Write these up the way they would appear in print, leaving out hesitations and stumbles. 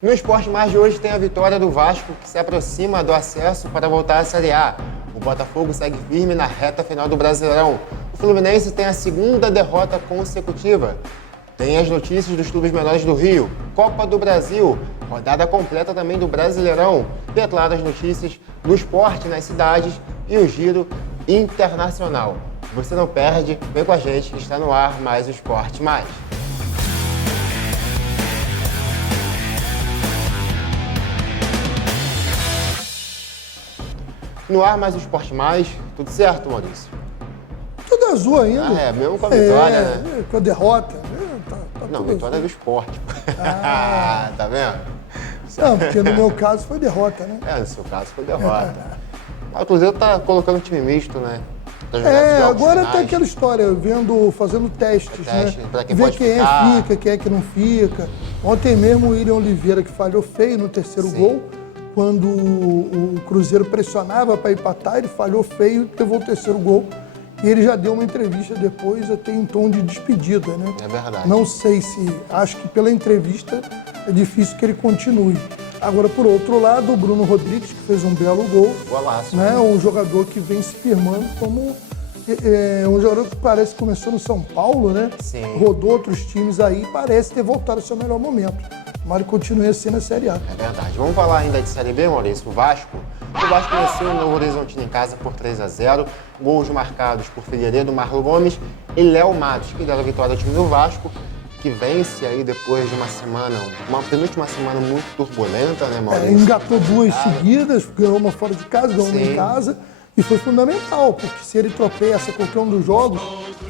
No Esporte Mais de hoje tem a vitória do Vasco, que se aproxima do acesso para voltar à Série A. O Botafogo segue firme na reta final do Brasileirão. O Fluminense tem a segunda derrota consecutiva. Tem as notícias dos clubes menores do Rio, Copa do Brasil, rodada completa também do Brasileirão. E, é claro, as notícias do esporte nas cidades e o giro internacional. Você não perde, vem com a gente que está no ar mais o Esporte Mais. No ar mais o Esporte Mais, tudo certo, Maurício? Tudo azul ainda. Mesmo com a vitória, né? Com a derrota. Tá Não, tudo vitória azul. do esporte. Tá vendo? Não, porque no meu caso foi derrota, né? No seu caso foi derrota. Mas o Cruzeiro tá colocando um time misto, né? Tá jogando jogos Agora finais. tá aquela história, fazendo testes, Teste, né? pra quem Ver pode quem ficar. fica, quem é que não fica. Ontem mesmo o William Oliveira, que falhou feio no terceiro Sim. gol, quando o Cruzeiro pressionava para empatar, ele falhou feio, levou o terceiro gol. E ele já deu uma entrevista depois, até em tom de despedida, né? É verdade. Não sei se... Acho que pela entrevista é difícil que ele continue. Agora, por outro lado, o Bruno Rodrigues, que fez um belo gol. Golaço. Né? Um jogador que vem se firmando como... um jogador que parece que começou no São Paulo, né? Sim. Rodou outros times aí, parece ter voltado ao seu melhor momento. Mas ele continua assim na Série A. É verdade. Vamos falar ainda de Série B, Maurício. O Vasco venceu o Novo Horizontino em casa por 3-0. Gols marcados por Figueiredo, Marlon Gomes e Léo Matos, que deram a vitória ao time do Vasco, que vence aí depois de uma semana, uma penúltima semana muito turbulenta, né, Maurício? Engatou duas seguidas, ganhou uma fora de casa, ganhou uma Sim. em casa. E foi fundamental, porque se ele tropeça qualquer um dos jogos,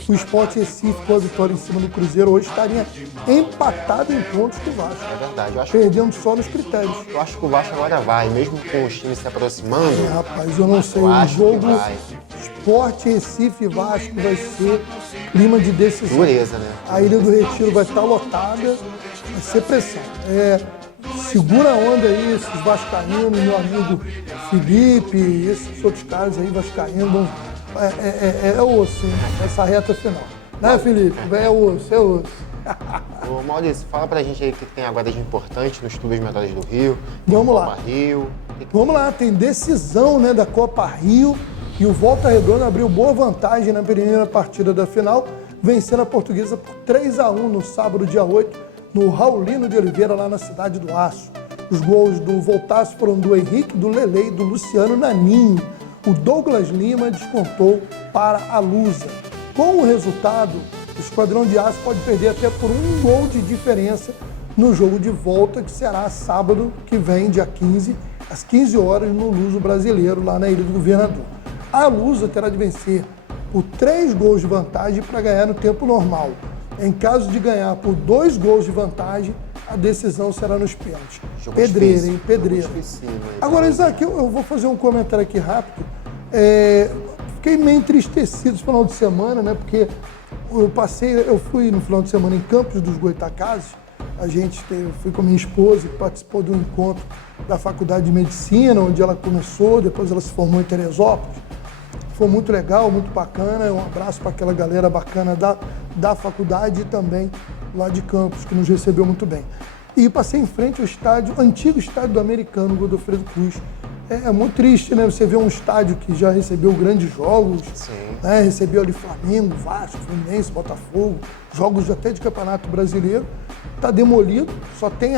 o Sport Recife, com a vitória em cima do Cruzeiro, hoje estaria empatado em pontos com o Vasco. É verdade. Perdendo só nos critérios. Eu acho que o Vasco agora vai, mesmo com os times se aproximando. Rapaz, eu não sei, Eu o acho que jogo vai. Sport Recife e Vasco vai ser clima de decisão. Dureza, né? A Ilha do Retiro vai estar lotada, vai ser pressão. Segura a onda aí, esses vascaínos, meu amigo Felipe, esses outros caras aí vascaínos. É osso, hein? Essa reta final. Né, Felipe? É osso, é osso. Ô, Maurício, fala pra gente aí o que tem agora de importante nos clubes menores do Rio. Vamos lá. Copa Rio. Vamos lá, tem decisão, né, da Copa Rio e o Volta Redonda abriu boa vantagem na primeira partida da final, vencendo a Portuguesa por 3-1 no sábado, dia 8, no Raulino de Oliveira, lá na Cidade do Aço. Os gols do Voltaço foram do Henrique, do Lele e do Luciano Naninho. O Douglas Lima descontou para a Lusa. Com o resultado, o Esquadrão de Aço pode perder até por um gol de diferença no jogo de volta, que será sábado que vem, dia 15, às 15 horas, no Luso Brasileiro, lá na Ilha do Governador. A Lusa terá de vencer por 3 gols de vantagem para ganhar no tempo normal. Em caso de ganhar por 2 gols de vantagem, a decisão será nos pênaltis. Jogo Pedreira, difícil, hein? Pedreira. jogo difícil, hein? Agora, Isaac, eu vou fazer um comentário aqui rápido. Fiquei meio entristecido esse final de semana, né? Porque eu fui no final de semana em Campos dos Goytacazes. Eu fui com a minha esposa, que participou de um encontro da Faculdade de Medicina, onde ela começou, depois ela se formou em Teresópolis. Foi muito legal, muito bacana. Um abraço para aquela galera bacana da faculdade e também lá de Campos, que nos recebeu muito bem. E passei em frente ao antigo estádio do Americano, Godofredo Cruz. É muito triste, né? Você vê um estádio que já recebeu grandes jogos, né? Recebeu ali Flamengo, Vasco, Fluminense, Botafogo, jogos até de Campeonato Brasileiro. Está demolido, só tem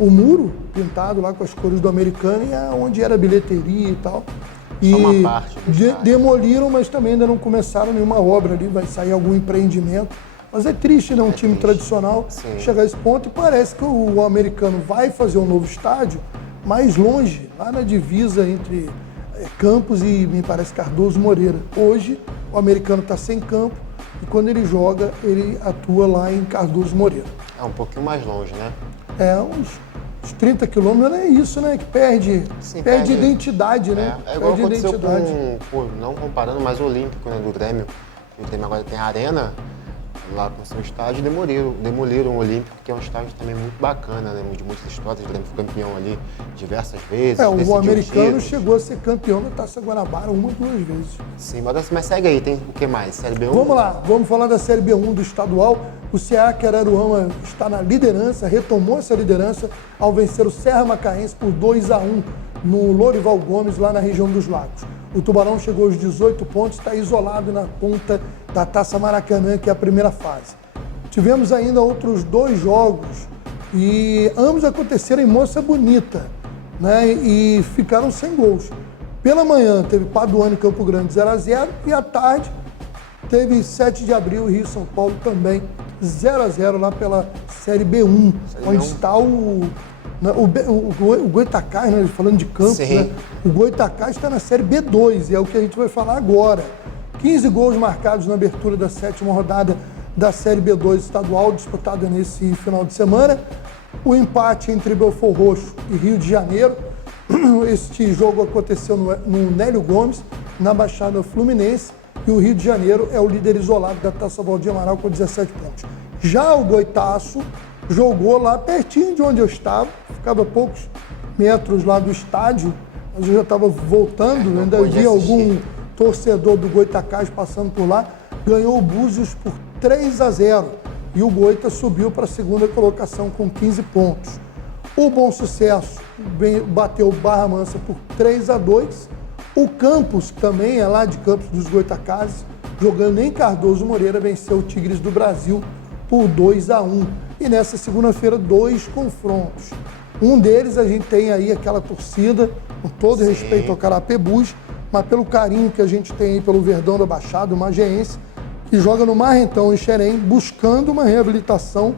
o muro pintado lá com as cores do Americano e onde era a bilheteria e tal. Só uma parte do estádio. Demoliram, mas também ainda não começaram nenhuma obra ali, vai sair algum empreendimento. Mas é triste, né? Um time tradicional chegar a esse ponto e parece que o Americano vai fazer um novo estádio mais longe, lá na divisa entre Campos e, me parece, Cardoso Moreira. Hoje, o Americano está sem campo e quando ele joga, ele atua lá em Cardoso Moreira. É um pouquinho mais longe, né? Uns 30 quilômetros, não é isso, né? Que perde identidade, né? É igual Perde aconteceu identidade. não comparando, mas o Olímpico, né, do Grêmio. O Grêmio agora tem a Arena, lá com seu estádio, demoliram o Olímpico, que é um estádio também muito bacana, né? De muitas histórias, o Grêmio foi campeão ali diversas vezes. O americano chegou a ser campeão da Taça Guanabara 1 ou 2 vezes. Sim, mas segue aí, tem o que mais? Série B1? Vamos lá, vamos falar da Série B1 do estadual. O CA Araruama está na liderança, retomou essa liderança ao vencer o Serra Macaense por 2-1 no Lorival Gomes, lá na região dos Lagos. O Tubarão chegou aos 18 pontos, está isolado na ponta da Taça Maracanã, que é a primeira fase. Tivemos ainda outros 2 jogos e ambos aconteceram em Moça Bonita, né? E ficaram sem gols. Pela manhã teve Paduano e Campo Grande 0-0 e à tarde teve 7 de abril e Rio São Paulo também 0-0 lá pela Série B1, onde está o Goitacás, né? Falando de campos, né? O Goitacás está na Série B2 e é o que a gente vai falar agora. 15 gols marcados na abertura da 7ª rodada da Série B2 estadual, disputada nesse final de semana. O empate entre Belfort Roxo e Rio de Janeiro. Este jogo aconteceu no Nélio Gomes, na Baixada Fluminense, e o Rio de Janeiro é o líder isolado da Taça Valdir Amaral com 17 pontos. Já o Goitaço jogou lá pertinho de onde eu estava, ficava a poucos metros lá do estádio, mas eu já estava voltando, ainda vi algum torcedor do Goitacás passando por lá, ganhou o Búzios por 3-0 e o Goita subiu para a 2ª colocação com 15 pontos. O Bom Sucesso bateu o Barra Mansa por 3-2. O Campos, que também é lá de Campos dos Goitacazes, jogando em Cardoso Moreira, venceu o Tigres do Brasil por 2-1. E nessa segunda-feira, 2 confrontos. Um deles a gente tem aí aquela torcida, com todo respeito ao Carapebus, mas pelo carinho que a gente tem aí pelo Verdão da Baixada, o Magiense, que joga no Marrentão, em Xerém, buscando uma reabilitação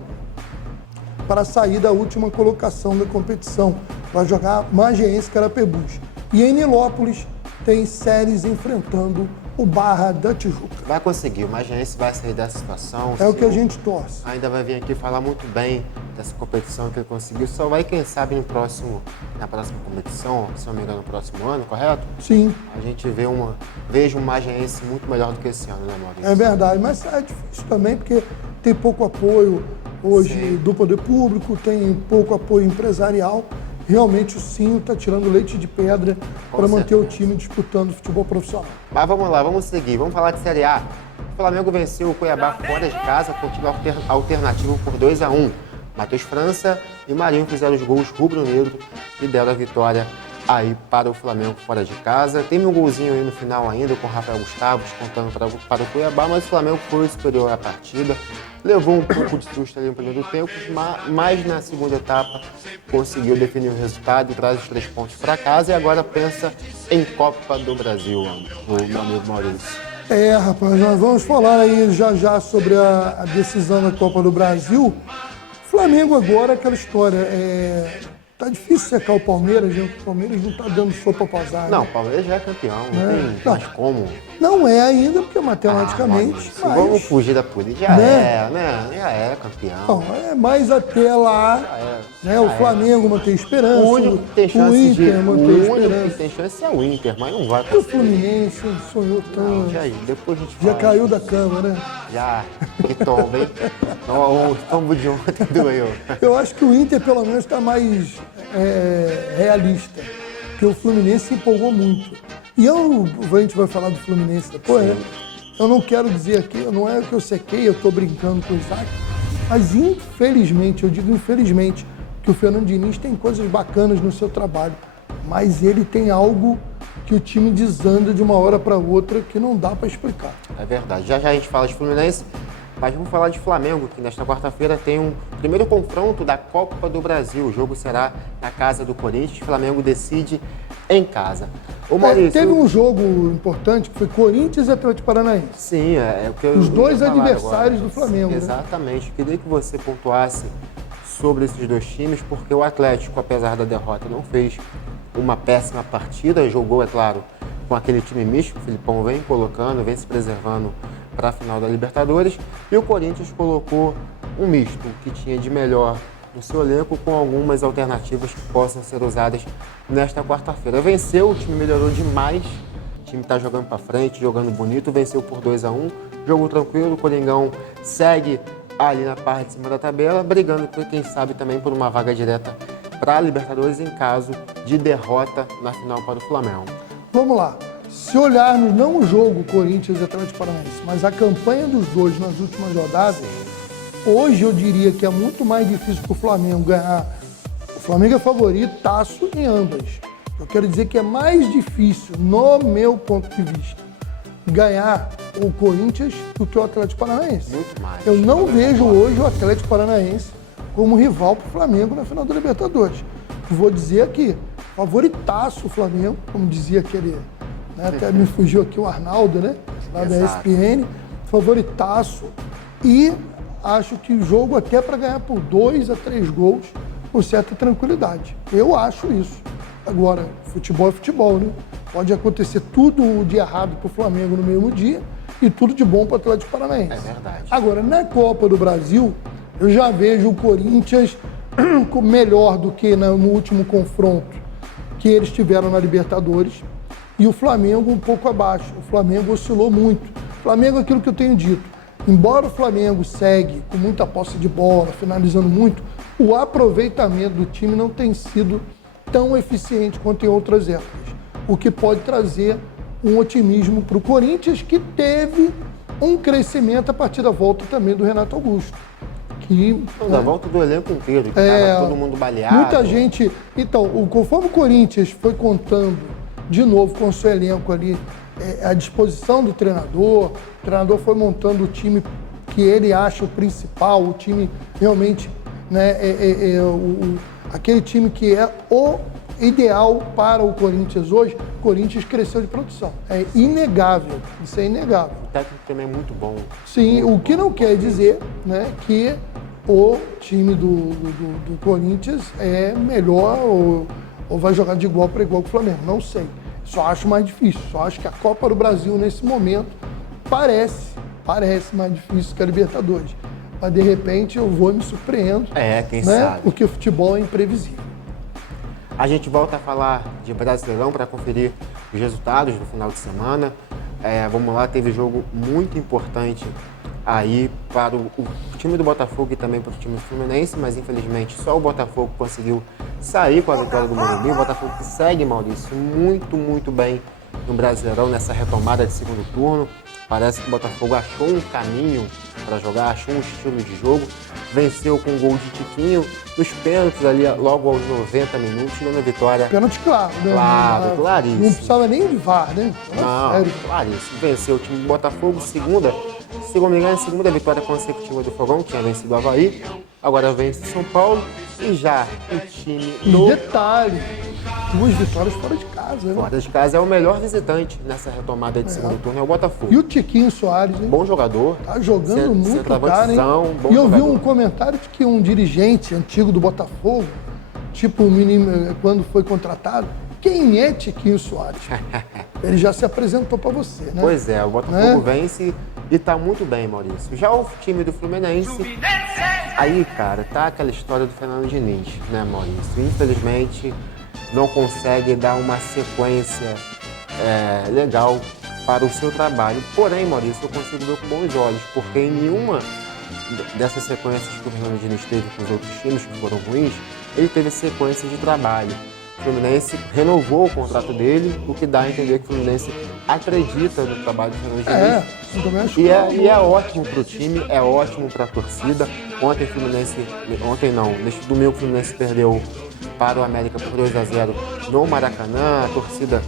para sair da última colocação da competição. Vai jogar Magiense e Carapebus. E em Nilópolis tem Séries enfrentando o Barra da Tijuca. Vai conseguir, o Magiense vai sair dessa situação. É o que a gente torce. Ainda vai vir aqui falar muito bem dessa competição que ele conseguiu. Só vai, quem sabe, na próxima competição, se não me engano, no próximo ano, correto? Sim. A gente veja um Magiense muito melhor do que esse ano, né, Maurício? É verdade, mas é difícil também porque tem pouco apoio hoje do poder público, tem pouco apoio empresarial. Realmente o Sinho está tirando leite de pedra para manter o time disputando o futebol profissional. Mas vamos lá, vamos seguir. Vamos falar de Série A. O Flamengo venceu o Cuiabá fora de casa com o time alternativo por 2-1. Matheus França e Marinho fizeram os gols rubro-negro e deram a vitória aí para o Flamengo fora de casa. Teve um golzinho aí no final ainda com o Rafael Gustavo descontando para o Cuiabá, mas o Flamengo foi superior à partida. Levou um pouco de susto ali no primeiro tempo, mas na segunda etapa conseguiu definir o resultado e traz os 3 pontos para casa e agora pensa em Copa do Brasil, o meu amigo Maurício. Rapaz, nós vamos falar aí já sobre a decisão da Copa do Brasil. Flamengo agora, aquela história, tá difícil secar o Palmeiras, gente. O Palmeiras não tá dando sopa pra azar. Não, o Palmeiras já é campeão, não tem mais como. Não é ainda, porque matematicamente... Mas vamos fugir da política. Já é campeão. Não, mais até lá, o Flamengo mantém esperança, o único que tem chance o Inter mantém esperança. O único que tem chance é o Inter, mas não vai conseguir. O Fluminense sonhou tanto. Depois a gente fala. Já caiu da cama, né? Já, que tomba, hein? O tombo de ontem doeu. Eu acho que o Inter, pelo menos, está mais realista, porque o Fluminense se empolgou muito. E a gente vai falar do Fluminense depois, né? Eu não quero dizer aqui, não é que eu sequei, eu estou brincando com o Isaac, mas infelizmente, eu digo infelizmente, que o Fernando Diniz tem coisas bacanas no seu trabalho, mas ele tem algo que o time desanda de uma hora para outra que não dá para explicar. É verdade. Já a gente fala de Fluminense, mas vamos falar de Flamengo, que nesta quarta-feira tem um primeiro confronto da Copa do Brasil. O jogo será na casa do Corinthians. O Flamengo decide em casa. Maurício, teve um jogo importante que foi Corinthians e Atlético Paranaense. Sim, o que os dois adversários do Flamengo. Exatamente. Né? Queria que você pontuasse sobre esses dois times, porque o Atlético, apesar da derrota, não fez uma péssima partida. Jogou, é claro, com aquele time misto que o Filipão vem colocando, vem se preservando para a final da Libertadores, e o Corinthians colocou um misto que tinha de melhor no seu elenco, com algumas alternativas que possam ser usadas nesta quarta-feira. Venceu, o time melhorou demais, o time está jogando para frente, jogando bonito, venceu por 2-1, Jogo tranquilo, o Coringão segue ali na parte de cima da tabela, brigando, quem sabe, também por uma vaga direta para a Libertadores em caso de derrota na final para o Flamengo. Vamos lá. Se olharmos não o jogo Corinthians e Atlético Paranaense, mas a campanha dos dois nas últimas rodadas, hoje eu diria que é muito mais difícil para o Flamengo ganhar. O Flamengo é favoritaço em ambas. Eu quero dizer que é mais difícil, no meu ponto de vista, ganhar o Corinthians do que o Atlético Paranaense. Muito mais. Eu não vejo hoje o Atlético Paranaense como rival para o Flamengo na final da Libertadores. Vou dizer aqui, favoritaço o Flamengo, como dizia aquele, né, até me fugiu aqui o Arnaldo, né, lá da ESPN, favoritaço, e acho que o jogo até para ganhar por 2 a 3 gols com certa tranquilidade. Eu acho isso. Agora, futebol é futebol, né? Pode acontecer tudo de errado para o Flamengo no mesmo dia e tudo de bom para o Atlético Paranaense. É verdade. Agora, na Copa do Brasil, eu já vejo o Corinthians melhor do que no último confronto que eles tiveram na Libertadores e o Flamengo um pouco abaixo. O Flamengo oscilou muito. O Flamengo é aquilo que eu tenho dito. Embora o Flamengo segue com muita posse de bola, finalizando muito, o aproveitamento do time não tem sido tão eficiente quanto em outras épocas, o que pode trazer um otimismo para o Corinthians, que teve um crescimento a partir da volta também do Renato Augusto. Da volta do elenco inteiro, que estava todo mundo baleado. Muita gente... Então, conforme o Corinthians foi contando de novo com o seu elenco ali, à disposição do treinador, o treinador foi montando o time que ele acha o principal, o time realmente, né, aquele time que é o ideal para o Corinthians hoje. O Corinthians cresceu de produção. É inegável, isso é inegável. O técnico também é muito bom. Sim, o que não quer dizer, né, que o time do Corinthians é melhor ou vai jogar de igual para igual com o Flamengo. Não sei. Só acho mais difícil. Só acho que a Copa do Brasil, nesse momento, parece mais difícil que a Libertadores. Mas, de repente, eu vou e me surpreendo. Quem sabe. Porque o futebol é imprevisível. A gente volta a falar de Brasileirão para conferir os resultados do final de semana. Vamos lá, teve jogo muito importante aí para o time do Botafogo e também para o time do Fluminense, mas infelizmente só o Botafogo conseguiu sair com a vitória do Morumbi. O Botafogo que segue, Maurício, muito bem no Brasileirão nessa retomada de segundo turno. Parece que o Botafogo achou um caminho para jogar, achou um estilo de jogo. Venceu com um gol de Tiquinho, nos pênaltis ali logo aos 90 minutos, dando a vitória. Pênalti claro, né? Claríssimo. Não precisava nem de VAR, né? Não, claríssimo. Venceu o time do Botafogo, se não me engano, a segunda vitória consecutiva do Fogão, tinha vencido o Avaí, agora vence o São Paulo e já o time do... E detalhe, 2 vitórias fora de casa, né? Fora de casa é o melhor visitante nessa retomada de segundo turno, é o Botafogo. E o Tiquinho Soares, hein? Bom jogador. Tá jogando muito, cara, hein? E eu vi um comentário de que um dirigente antigo do Botafogo, tipo o menino, quando foi contratado, quem é Tiquinho Soares? Ele já se apresentou para você, né? Pois é, o Botafogo vence e tá muito bem, Maurício. Já o time do Fluminense, aí, cara, tá aquela história do Fernando Diniz, né, Maurício? Infelizmente, não consegue dar uma sequência legal para o seu trabalho. Porém, Maurício, eu consigo ver com bons olhos, porque em nenhuma dessas sequências que o Fernando Diniz teve com os outros times que foram ruins, ele teve sequências de trabalho. O Fluminense renovou o contrato dele, o que dá a entender que o Fluminense acredita no trabalho do Fernando Diniz. E é ótimo para o time, é ótimo para a torcida. Neste domingo o Fluminense perdeu para o América por 2-0 no Maracanã. A torcida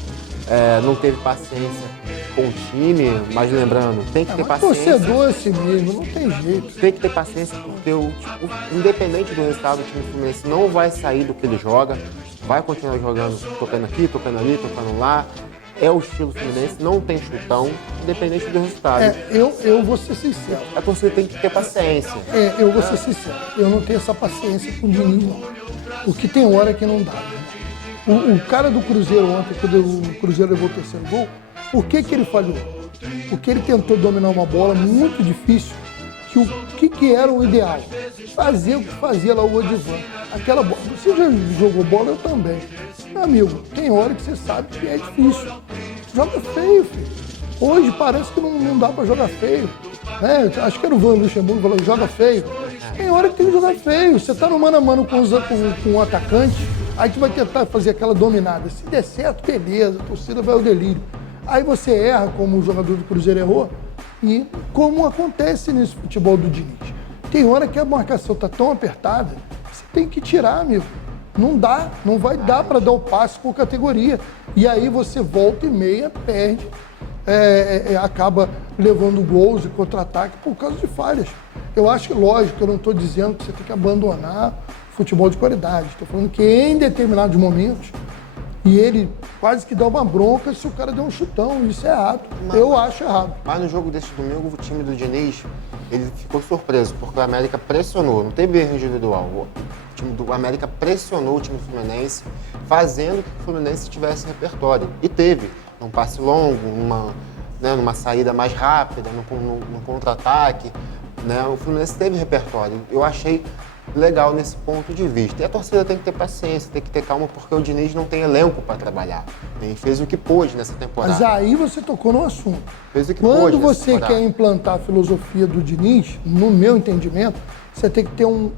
não teve paciência com o time, mas lembrando, tem que ter paciência. Torcedor assim mesmo, não tem jeito. Tem que ter paciência porque, independente do resultado, o time do Fluminense não vai sair do que ele joga. Vai continuar jogando, tocando aqui, tocando ali, tocando lá. É o estilo Fluminense, não tem chutão, independente do resultado. Eu vou ser sincero. A torcida tem que ter paciência. Eu vou ser sincero. Eu não tenho essa paciência com o Diniz, não. O que tem hora que não dá. Né? O cara do Cruzeiro ontem, quando o Cruzeiro levou o 3º gol, por que ele falhou? Porque ele tentou dominar uma bola muito difícil, que era o ideal? Fazer o que fazia lá o Odivan. Aquela bola. Você já jogou bola? Eu também. Meu amigo, tem hora que você sabe que é difícil. Joga feio, filho. Hoje parece que não dá para jogar feio. Né? Acho que era o Van Luxemburgo falando, joga feio. Tem hora que tem que jogar feio. Você tá no mano a mano com um atacante, aí tu vai tentar fazer aquela dominada. Se der certo, beleza, a torcida vai ao delírio. Aí você erra, como o jogador do Cruzeiro errou, e como acontece nesse futebol do Diniz. Tem hora que a marcação tá tão apertada, você tem que tirar, amigo. Não dá, não vai dar para dar o passe por categoria. E aí você volta e meia, perde, acaba levando gols e contra-ataque por causa de falhas. Eu acho que, lógico, eu não estou dizendo que você tem que abandonar o futebol de qualidade. Estou falando que em determinados momentos, e ele quase que dá uma bronca se o cara der um chutão. Isso é errado. Eu acho errado. Mas no jogo deste domingo, o time do Diniz, ele ficou surpreso, porque o América pressionou, não teve erro individual. O time do América pressionou o time do Fluminense, fazendo que o Fluminense tivesse repertório. E teve, num passe longo, numa saída mais rápida, num contra-ataque. Né? O Fluminense teve repertório. Eu achei legal nesse ponto de vista. E a torcida tem que ter paciência, tem que ter calma, porque o Diniz não tem elenco para trabalhar. Ele fez o que pôde nessa temporada. Mas aí você tocou no assunto. Fez o que Quando pôde nessa você temporada. quer implantar a filosofia do Diniz, no meu entendimento, você tem que ter um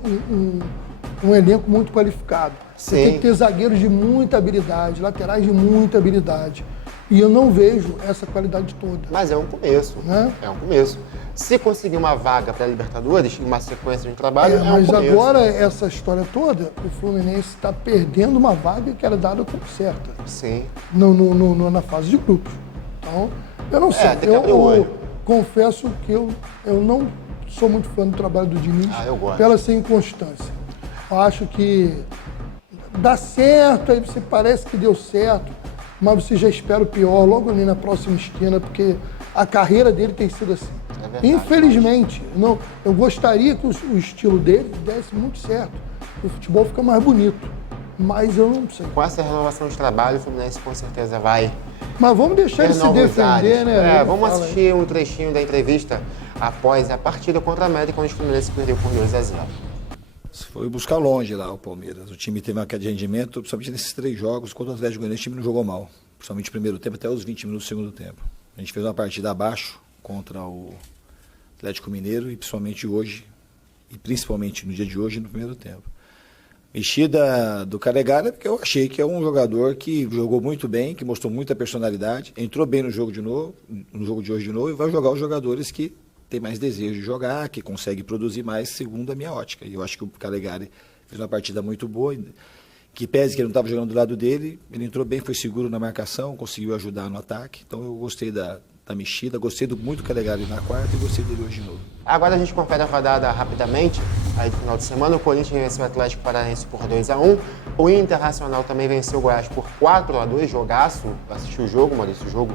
elenco muito qualificado. Você Sim. tem que ter zagueiros de muita habilidade, laterais de muita habilidade. E eu não vejo essa qualidade toda. Mas é um começo, Né? É um começo. Se conseguir uma vaga para a Libertadores, uma sequência de trabalho, é um Mas começo. agora, essa história toda, o Fluminense está perdendo uma vaga que era dada como certa Sim. na fase de grupos. Então, eu não sei. tem que abrir o olho. Eu confesso que eu não sou muito fã do trabalho do Diniz Eu gosto. pela sua inconstância. Eu acho que dá certo, aí você parece que deu certo, mas você já espera o pior logo ali na próxima esquina, porque a carreira dele tem sido assim. É verdade. Infelizmente, eu gostaria que o estilo dele desse muito certo. O futebol fica mais bonito, mas eu não sei. Com essa renovação de trabalho, o Fluminense com certeza vai Mas vamos deixar ele ter se novos defender, ares. né? Vamos Fala aí. assistir um trechinho da entrevista após a partida contra a América, onde o Fluminense perdeu por 2-0. Foi buscar longe lá o Palmeiras. O time teve uma queda de rendimento, principalmente nesses 3 jogos. Contra o Atlético Goianiense, o time não jogou mal. Principalmente no primeiro tempo, até os 20 minutos do segundo tempo. A gente fez uma partida abaixo contra o Atlético Mineiro e principalmente hoje, e principalmente no dia de hoje, no primeiro tempo. Mexida do Calegari, porque eu achei que é um jogador que jogou muito bem, que mostrou muita personalidade, entrou bem no jogo de novo, no jogo de hoje de novo, e vai jogar os jogadores que têm mais desejo de jogar, que conseguem produzir mais, segundo a minha ótica. E eu acho que o Calegari fez uma partida muito boa, que pese que ele não estava jogando do lado dele, ele entrou bem, foi seguro na marcação, conseguiu ajudar no ataque. Então eu gostei da mexida, gostei muito do Calegari na quarta e gostei dele hoje de novo. Agora a gente confere a rodada rapidamente, aí do final de semana. O Corinthians venceu o Atlético Paranaense por 2-1. O Internacional também venceu o Goiás por 4-2, jogaço. Assisti o jogo, Maurício, jogo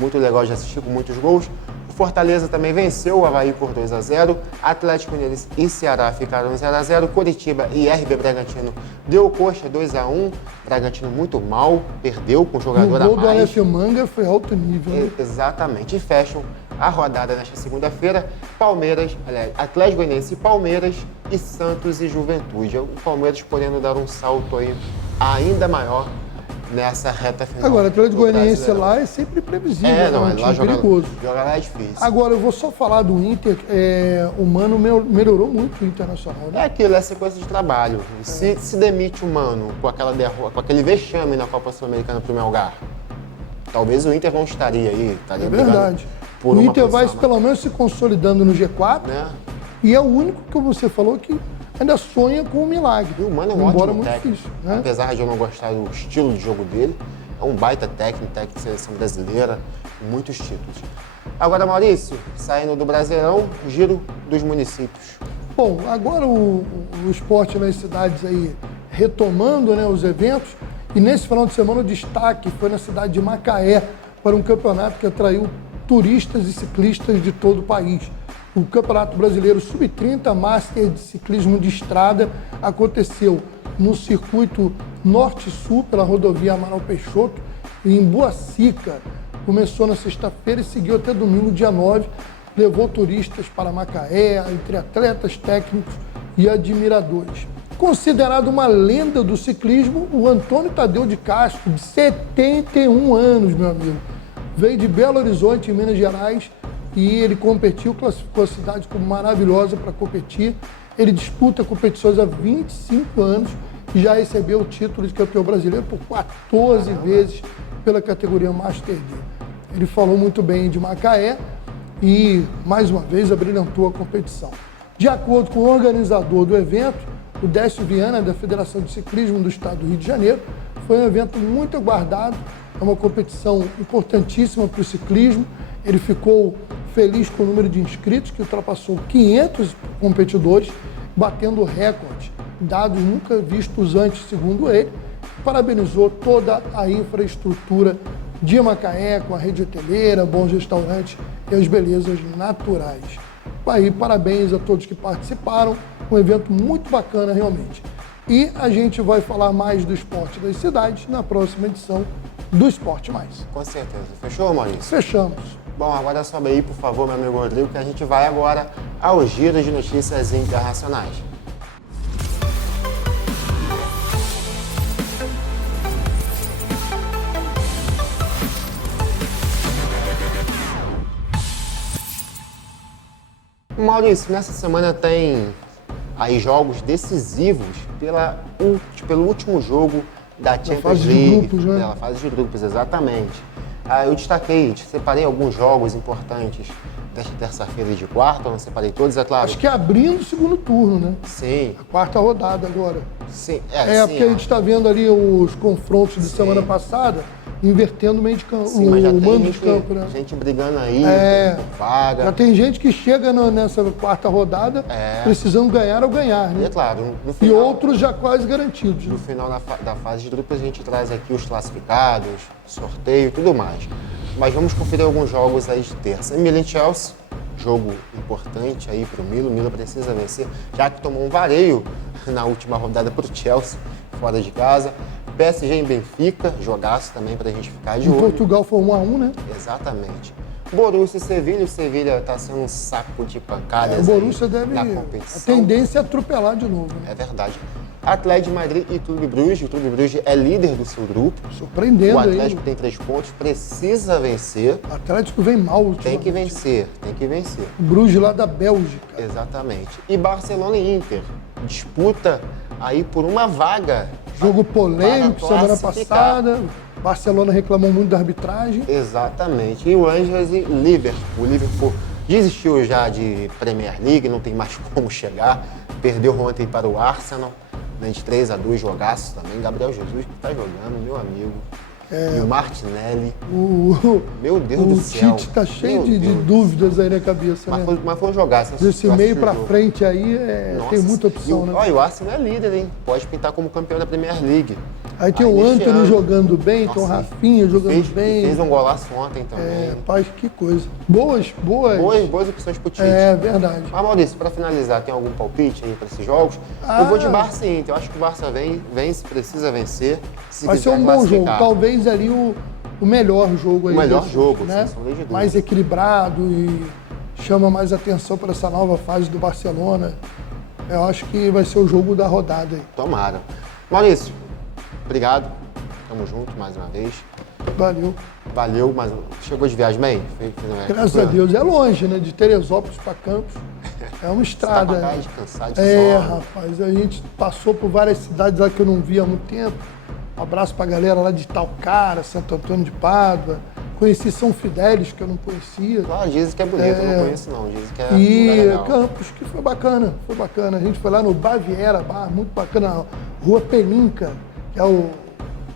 muito legal de assistir, com muitos gols. O Fortaleza também venceu o Avaí por 2-0. Atlético Mineiro e Ceará ficaram 0-0. Curitiba e RB Bragantino deu coxa 2-1. Bragantino muito mal, perdeu com o jogador O gol a do mais. Aleph Manga foi alto nível, né? Exatamente. E fecham a rodada nesta segunda-feira. Atlético Goianiense e Palmeiras e Santos e Juventude. O Palmeiras podendo dar um salto aí ainda maior nessa reta final. Agora, o Atlético do Goianiense Brasileirão. lá é sempre previsível, É, não, é um lá time jogar perigoso. lá é difícil. Agora, eu vou só falar do Inter, o Mano melhorou muito o Internacional, né? É aquilo, é sequência de trabalho. Se demite o Mano com aquela derrota, com aquele vexame na Copa Sul-Americana pro Melgar, talvez o Inter não estaria aí. Estaria É brigando verdade. por O uma Inter vai posição, pelo menos se consolidando no G4, né? e é o único que você falou que ainda sonha com um milagre. E o Mano é um embora ótimo muito técnico. difícil, né? Apesar de eu não gostar do estilo de jogo dele, é um baita técnico de seleção brasileira, com muitos títulos. Agora, Maurício, saindo do Brasileirão, giro dos municípios. Bom, agora o esporte nas cidades aí retomando, né, os eventos, e nesse final de semana o destaque foi na cidade de Macaé para um campeonato que atraiu turistas e ciclistas de todo o país. O Campeonato Brasileiro Sub-30 Master de Ciclismo de Estrada aconteceu no circuito Norte-Sul, pela rodovia Amaral Peixoto, em Boacica. Começou na sexta-feira e seguiu até domingo, dia 9. Levou turistas para Macaé, entre atletas, técnicos e admiradores. Considerado uma lenda do ciclismo, o Antônio Tadeu de Castro, de 71 anos, meu amigo, veio de Belo Horizonte, em Minas Gerais, e ele competiu, classificou a cidade como maravilhosa para competir. Ele disputa competições há 25 anos e já recebeu o título de campeão brasileiro por 14 vezes pela categoria Master D. Ele falou muito bem de Macaé e, mais uma vez, abrilhantou a competição. De acordo com o organizador do evento, o Décio Viana, da Federação de Ciclismo do Estado do Rio de Janeiro, foi um evento muito aguardado, é uma competição importantíssima para o ciclismo. Ele ficou feliz com o número de inscritos, que ultrapassou 500 competidores, batendo recorde, dados nunca vistos antes, segundo ele. Parabenizou toda a infraestrutura de Macaé, com a rede hoteleira, bons restaurantes e as belezas naturais. Aí, parabéns a todos que participaram, um evento muito bacana realmente. E a gente vai falar mais do esporte das cidades na próxima edição do Esporte Mais. Com certeza. Fechou, Maurício? Fechamos. Bom, agora sobe aí, por favor, meu amigo Rodrigo, que a gente vai agora ao giro de notícias internacionais. Maurício, nessa semana tem aí jogos decisivos pelo último jogo da Champions League, grupos, né? Pela fase de grupos, exatamente. Eu separei alguns jogos importantes desta terça-feira e de quarta, eu não separei todos, é claro. Acho que é abrindo o segundo turno, né? Sim. A quarta rodada agora. Sim, porque a gente está vendo ali os confrontos de semana passada, invertendo o meio de campo, sim, mas já tem mando de campo, né? gente brigando aí, por vaga. Já tem gente que chega nessa quarta rodada precisando ganhar ou ganhar, né? E é claro, no E final, outros já quase garantidos. no final da fase de grupos a gente traz aqui os classificados, sorteio e tudo mais. Mas vamos conferir alguns jogos aí de terça. Milan e Chelsea, jogo importante aí pro Milan. O Milan precisa vencer, já que tomou um vareio na última rodada pro Chelsea, fora de casa. PSG em Benfica, jogaço também pra gente ficar de Em olho. Portugal foi 1-1, né? Exatamente. Borussia e Sevilha. O Sevilha tá sendo um saco de pancadas O Borussia aí deve... na A competição. tendência é atropelar de novo, né? É verdade. Atlético de Madrid e Clube Bruges. O Clube Bruges é líder do seu grupo. Surpreendendo O aí. Atlético tem 3 pontos, precisa vencer. O Atlético vem mal ultimamente. Tem que vencer, tem que vencer. O Bruges lá da Bélgica. Exatamente. E Barcelona e Inter. Disputa aí por uma vaga. Jogo polêmico para semana classificar. passada. Barcelona reclamou muito da arbitragem. Exatamente. E o Rangers e Liverpool. O Liverpool desistiu já de Premier League, não tem mais como chegar. Perdeu ontem para o Arsenal, né, de 3-2, jogaço também. Gabriel Jesus que está jogando, meu amigo. E o Martinelli. Meu Deus do céu. O Tite está cheio Meu de Deus. dúvidas aí na cabeça, né? Mas foi um jogaço. Desse Eu meio assisti o pra jogo. frente aí tem muita opção, né? Olha, o Arsenal é líder, hein? Pode pintar como campeão da Premier League. Aí tem o neste Antony ano- jogando bem, tem o Nossa, Rafinha jogando bem. Fez um golaço ontem também. Rapaz, que coisa. Boas. Boas opções pro Tite. É verdade. Mas, Maurício, para finalizar, tem algum palpite aí para esses jogos? Ah. Eu vou de Barça e Inter. Eu acho que o Barça vence, precisa vencer. Se Vai ser quiser um bom jogo. classificar. Talvez ali o melhor jogo aí. O melhor desse, jogo, né? sem sombra de dúvida. Mais equilibrado e chama mais atenção para essa nova fase do Barcelona. Eu acho que vai ser o jogo da rodada aí. Tomara. Maurício, obrigado. Tamo junto mais uma vez. Valeu. Valeu, mas chegou de viagem bem? Graças a Deus. É longe, né? De Teresópolis para Campos. É uma estrada. Tá pra cá de cansado de sono. Rapaz. A gente passou por várias cidades lá que eu não via há muito tempo. Um abraço pra galera lá de Talcara, Santo Antônio de Pádua. Conheci São Fidélis, que eu não conhecia. Ah, dizem que é bonito, eu não conheço não. Dizem que é E legal. Campos, que foi bacana. A gente foi lá no Baviera Bar, muito bacana. Na Rua Peninca, que é o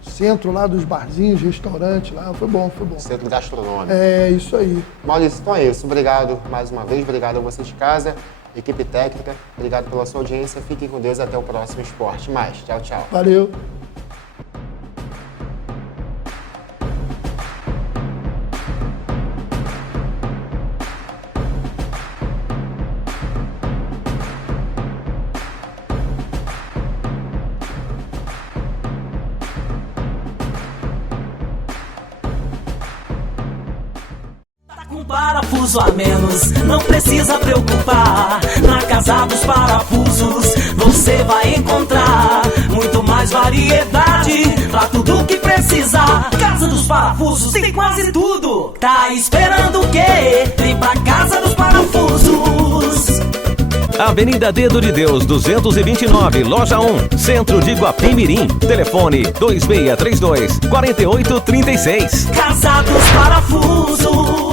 centro lá dos barzinhos, restaurantes lá. Foi bom. Centro gastronômico. É isso aí. Maurício, então é isso. Obrigado mais uma vez. Obrigado a você de casa, equipe técnica. Obrigado pela sua audiência. Fiquem com Deus. Até o próximo Esporte Mais. Tchau, tchau. Valeu. Com parafuso a menos, não precisa preocupar. Na Casa dos Parafusos você vai encontrar muito mais variedade pra tudo que precisa. precisar. Casa dos Parafusos tem quase tudo. Tá esperando o quê? Vem pra Casa dos Parafusos. Avenida Dedo de Deus, 229, Loja 1, Centro de Guapimirim. Telefone 2632-4836. Casa dos Parafusos.